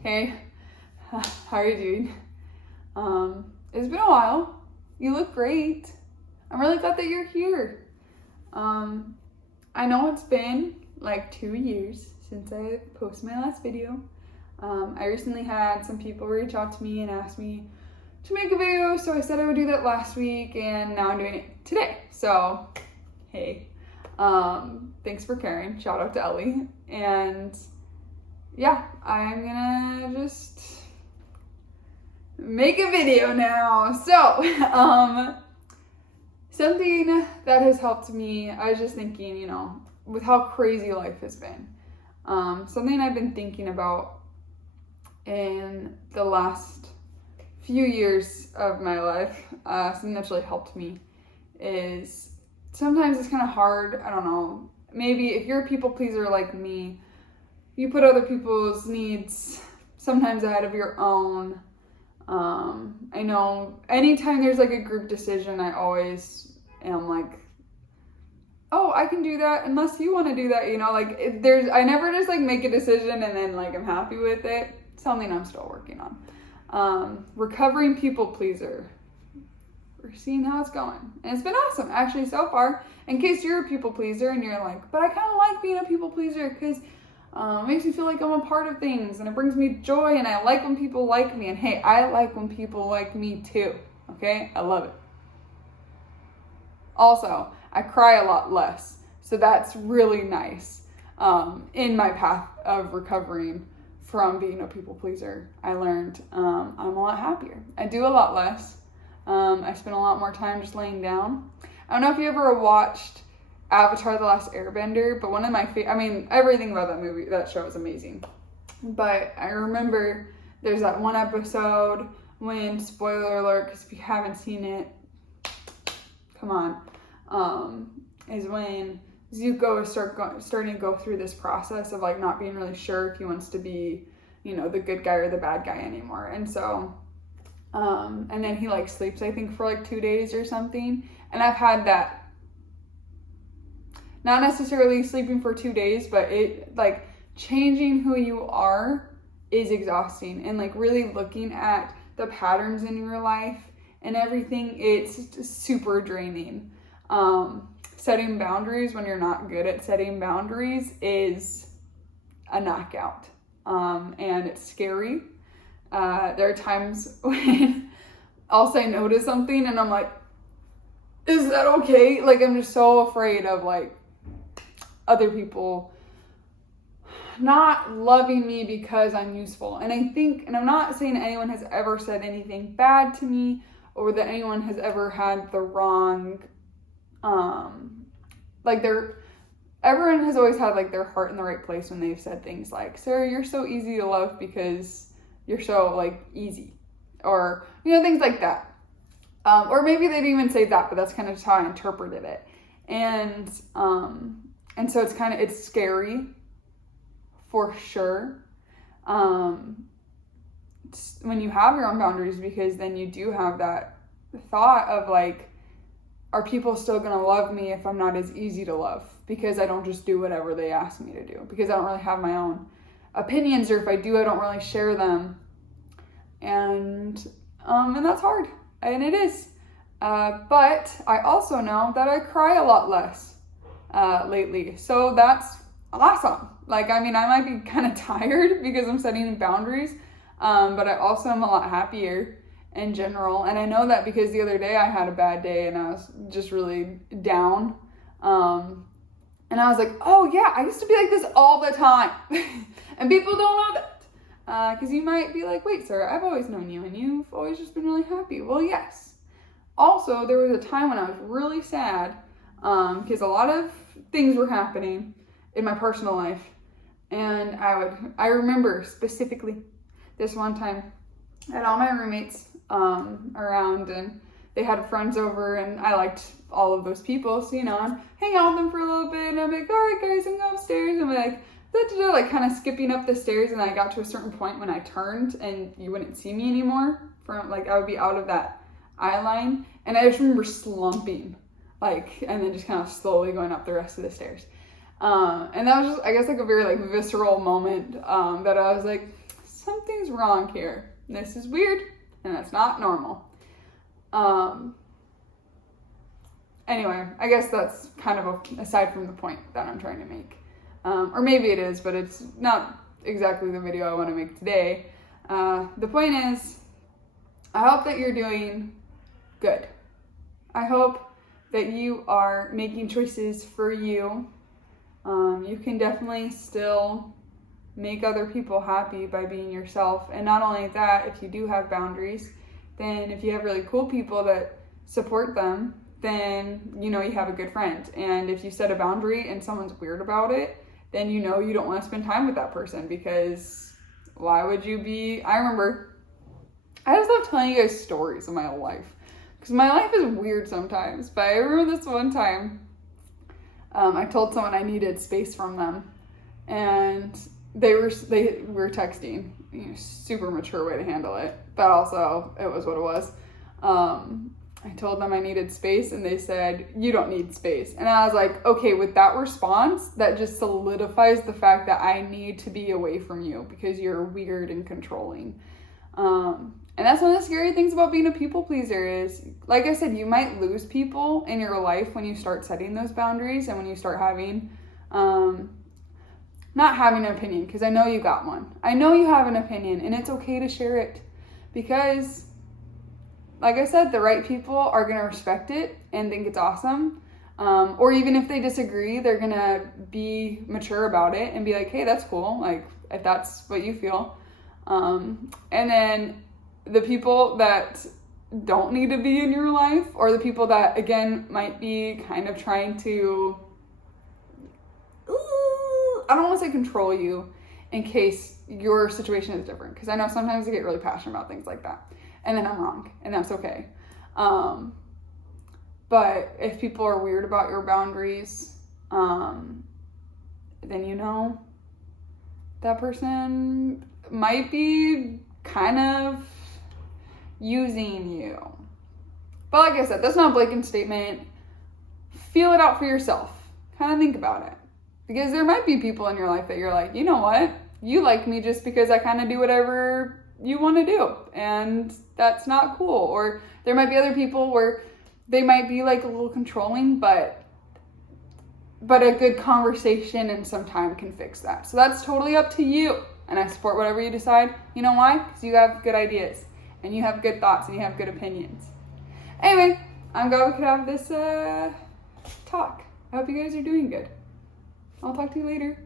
Hey, how are you doing? It's been a while. You look great. I'm really glad that you're here. I know it's been like 2 years since I posted my last video. I recently had some people reach out to me and ask me to make a video, so I said I would do that last week, and now I'm doing it today. So, hey, thanks for caring. Shout out to Ellie. And yeah, I'm gonna just make a video now. So, something that has helped me, I was just thinking, with how crazy life has been, something I've been thinking about in the last few years of my life, something that's really helped me is sometimes it's kind of hard, I don't know, maybe if you're a people pleaser like me, you put other people's needs sometimes ahead of your own. I know anytime there's like a group decision, I always am like, oh, I can do that unless you want to do that, I never just like make a decision and then like I'm happy with it. Something I'm still working on. Recovering people pleaser. We're seeing how it's going. And it's been awesome, actually, so far. In case you're a people pleaser and you're like, but I kind of like being a people pleaser because it makes me feel like I'm a part of things and it brings me joy and I like when people like me. And hey, I like when people like me too. Okay? I love it. Also, I cry a lot less. So that's really nice. In my path of recovering from being a people pleaser, I learned I'm a lot happier. I do a lot less. I spend a lot more time just laying down. I don't know if you ever watched Avatar: The Last Airbender, but one of my everything about that show is amazing. But I remember there's that one episode when, spoiler alert, because if you haven't seen it, come on, is when Zuko is starting to go through this process of like not being really sure if he wants to be, the good guy or the bad guy anymore. And so, and then he like sleeps, I think, for like 2 days or something. And I've had that, not necessarily sleeping for 2 days, but it like changing who you are is exhausting, and like really looking at the patterns in your life and everything, it's super draining. Setting boundaries when you're not good at setting boundaries is a knockout. And it's scary. There are times when I'll say no to something and I'm like, is that okay? Like, I'm just so afraid of like other people not loving me because I'm useful. And I think, and I'm not saying anyone has ever said anything bad to me or that anyone has ever had the wrong, everyone has always had like their heart in the right place when they've said things like, Sarah, you're so easy to love because you're so like easy, or, things like that. Or maybe they didn't even say that, but that's kind of just how I interpreted it. And so it's scary for sure. When you have your own boundaries, because then you do have that thought of like, are people still going to love me if I'm not as easy to love? Because I don't just do whatever they ask me to do. Because I don't really have my own opinions, or if I do, I don't really share them. And that's hard. And it is. But I also know that I cry a lot less lately. So that's awesome. I might be kind of tired because I'm setting boundaries. But I also am a lot happier in general. And I know that because the other day I had a bad day and I was just really down. And I was like, oh yeah, I used to be like this all the time. And people don't know that. Because you might be like, wait, Sarah, I've always known you and you've always just been really happy. Well, yes. Also, there was a time when I was really sad because a lot of things were happening in my personal life. And I remember specifically this one time I had all my roommates around, and they had friends over, and I liked all of those people, so I'd hang out with them for a little bit, and I'd be like, all right guys, I'm going upstairs, and I'd be like kind of skipping up the stairs, and I got to a certain point when I turned and you wouldn't see me anymore, from like I would be out of that eye line, and I just remember slumping, and then just kind of slowly going up the rest of the stairs. And that was just, I guess, like a very like visceral moment that I was like, something something's wrong here. This is weird, and that's not normal. Anyway, I guess that's kind of aside from the point that I'm trying to make. Or maybe it is, but it's not exactly the video I want to make today. The point is, I hope that you're doing good. I hope that you are making choices for you. You can definitely still make other people happy by being yourself. And not only that, if you do have boundaries, then if you have really cool people that support them, then you know you have a good friend. And if you set a boundary and someone's weird about it, then you know you don't want to spend time with that person, because why would you be? I remember, I just love telling you guys stories of my life, because my life is weird sometimes. But I remember this one time, I told someone I needed space from them, and they were texting. You know, super mature way to handle it, but also it was what it was. I told them I needed space, and they said, "You don't need space." And I was like, okay, with that response, that just solidifies the fact that I need to be away from you because you're weird and controlling. And that's one of the scary things about being a people pleaser is, like I said, you might lose people in your life when you start setting those boundaries and when you start having, not having an opinion, because I know you got one. I know you have an opinion, and it's okay to share it, because like I said, the right people are going to respect it and think it's awesome. Or even if they disagree, they're going to be mature about it and be like, hey, that's cool. Like, if that's what you feel. And then the people that don't need to be in your life, or the people that, again, might be kind of trying to, I don't want to say control you in case your situation is different. Because I know sometimes I get really passionate about things like that. And then I'm wrong, and that's okay. But if people are weird about your boundaries, then you know that person might be kind of using you. But like I said, that's not a blanket statement. Feel it out for yourself. Kind of think about it. Because there might be people in your life that you're like, you know what? You like me just because I kind of do whatever you want to do, and that's not cool. Or there might be other people where they might be like a little controlling, but a good conversation and some time can fix that. So that's totally up to you, and I support whatever you decide. You know why? Because you have good ideas, and you have good thoughts, and you have good opinions. Anyway, I'm glad we could have this talk. I hope you guys are doing good. I'll talk to you later.